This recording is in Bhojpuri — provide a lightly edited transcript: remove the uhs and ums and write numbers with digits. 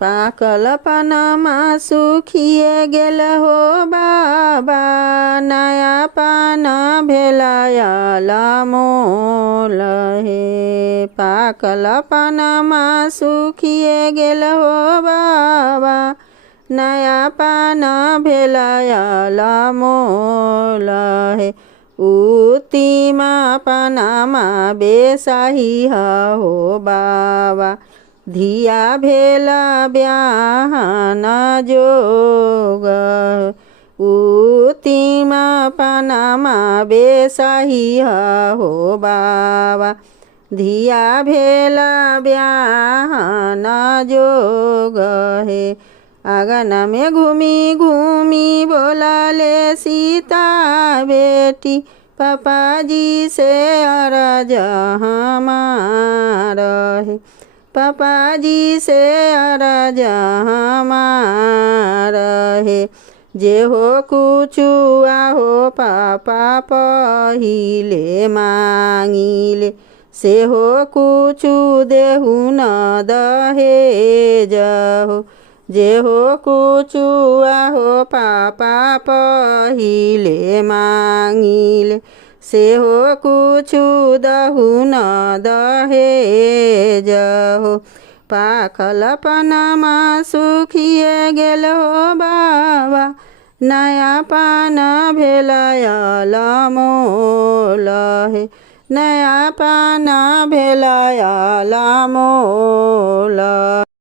पाकल पानमा सुखिए गेल हो बाबा, नया पान भेलायल मोल हे। पाकल पानमा सुखिए गेल हो बाबा, नया पान भेलायल मोल हे। उतिमा पानमा बेसाही हो बाबा, धिया भेला ब्याहन जोग। उतिमा पानमा बेसाही हो बाबा, धिया भेला ब्याहन जोग हे। आंगन में घूमी घूमी बोलाले सीता बेटी, पापा जी से अरज हमार है। पापा जी से अरज हमार है। जे हो कुछु आहो पापा पहिले मांगिले, से हो कुछु देहु न दहेज हो। जे हो कुछु आहो पापा पहिले मांगिले, से हो कुछु दहु न दहेज हो। पाकल पानमा सुखिए गेल हो बाबा, नया पान भेलायल मोल हे। नया पान भेलायल मोल।